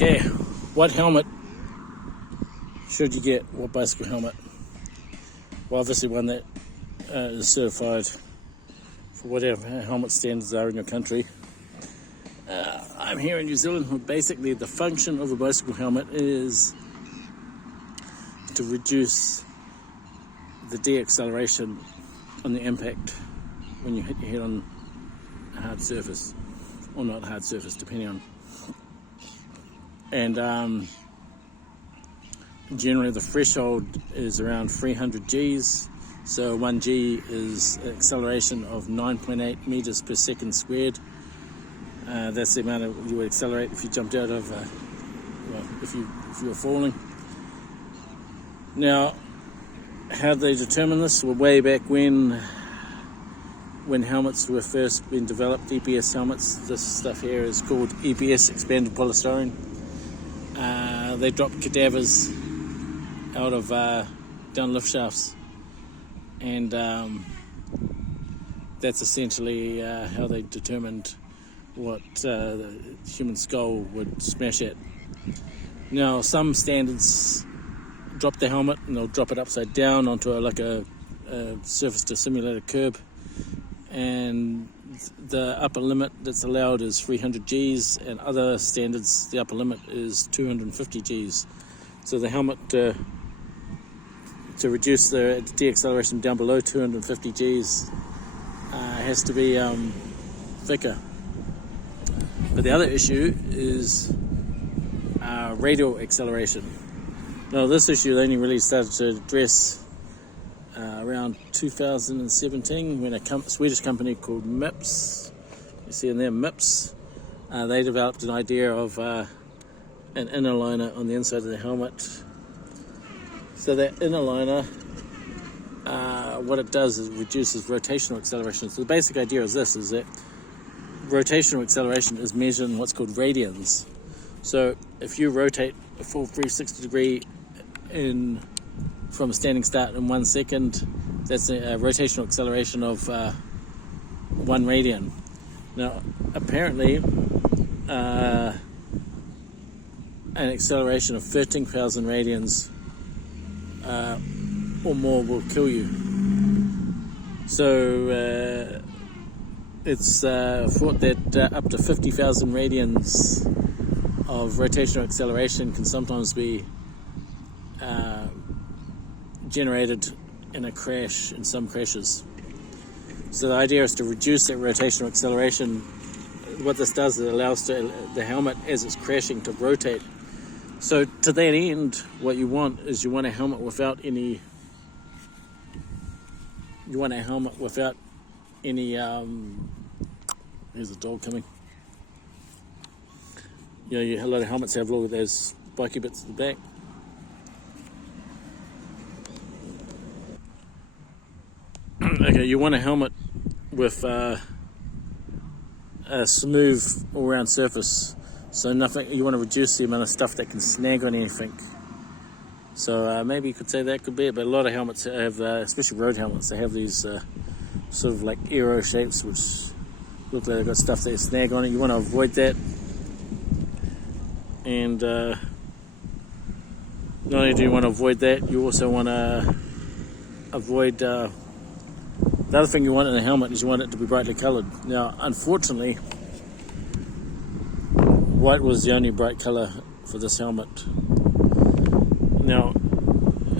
Okay, what helmet should you get? What bicycle helmet? Well, obviously one that is certified for whatever helmet standards are in your country. I'm here in New Zealand where basically the function of a bicycle helmet is to reduce the de-acceleration on the impact when you hit your head on a hard surface, or not hard surface, depending on. And generally the threshold is around 300 Gs. So 1 G is an acceleration of 9.8 meters per second squared. That's the amount you would accelerate if you jumped out of, if you were falling. Now, how did they determine this? Well, way back when helmets were first being developed, EPS helmets, this stuff here is called EPS, expanded polystyrene. They dropped cadavers out of down lift shafts, and that's essentially how they determined what the human skull would smash at. Now, some standards drop the helmet and they'll drop it upside down onto a surface to simulate a curb, and the upper limit that's allowed is 300 Gs, and other standards the upper limit is 250 Gs. So the helmet to reduce the de-acceleration down below 250 Gs has to be thicker. But the other issue is radial acceleration. Now, this issue they only really started to address around 2017 when a Swedish company called Mips, you see in there Mips, they developed an idea of an inner liner on the inside of the helmet. So that inner liner, what it does is it reduces rotational acceleration. So the basic idea is this, is that rotational acceleration is measured in what's called radians. So if you rotate a full 360 degree from a standing start in 1 second, that's a rotational acceleration of 1 radian. Now, apparently, an acceleration of 13,000 radians or more will kill you. So it's thought that up to 50,000 radians of rotational acceleration can sometimes be generated in a crash, in some crashes. So the idea is to reduce that rotational acceleration. What this does is it allows the helmet, as it's crashing, to rotate. So to that end, what you want is you want a helmet without any here's a dog coming. You know, a lot of helmets have all of those spiky bits at the back. Okay, you want a helmet with a smooth all-round surface. So nothing. You want to reduce the amount of stuff that can snag on anything. So maybe you could say that could be it. But a lot of helmets have, especially road helmets, they have these sort of like arrow shapes, which look like they've got stuff that snag on it. You want to avoid that. And not only do you want to avoid that, you also want to avoid. The other thing you want in a helmet is you want it to be brightly coloured. Now, unfortunately, white was the only bright colour for this helmet. Now,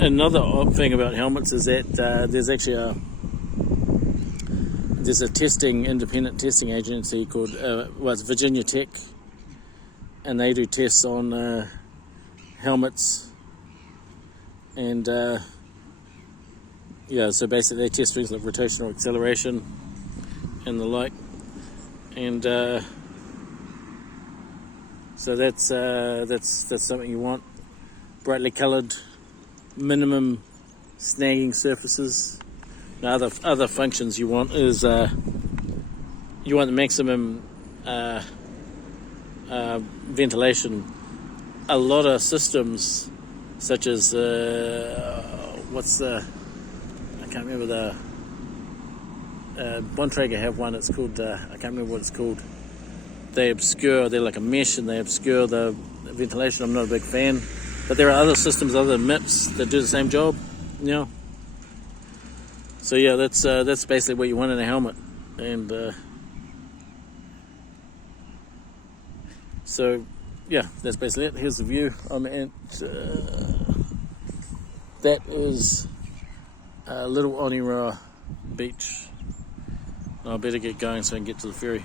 another odd thing about helmets is that there's actually there's a independent testing agency called it's Virginia Tech, and they do tests on helmets, and so basically they test things like rotational acceleration and the like, and so that's something you want. Brightly coloured, minimum snagging surfaces. Now, other functions you want is you want the maximum ventilation. A lot of systems, such as I can't remember Bontrager have one. It's called I can't remember what it's called. They're like a mesh, and they obscure the ventilation, I'm not a big fan. But there are other systems other than MIPS that do the same job, you know. So yeah, that's basically what you want in a helmet. And so yeah, that's basically it. Here's the view. I'm at that is Little Oniroa Beach. I better get going so I can get to the ferry.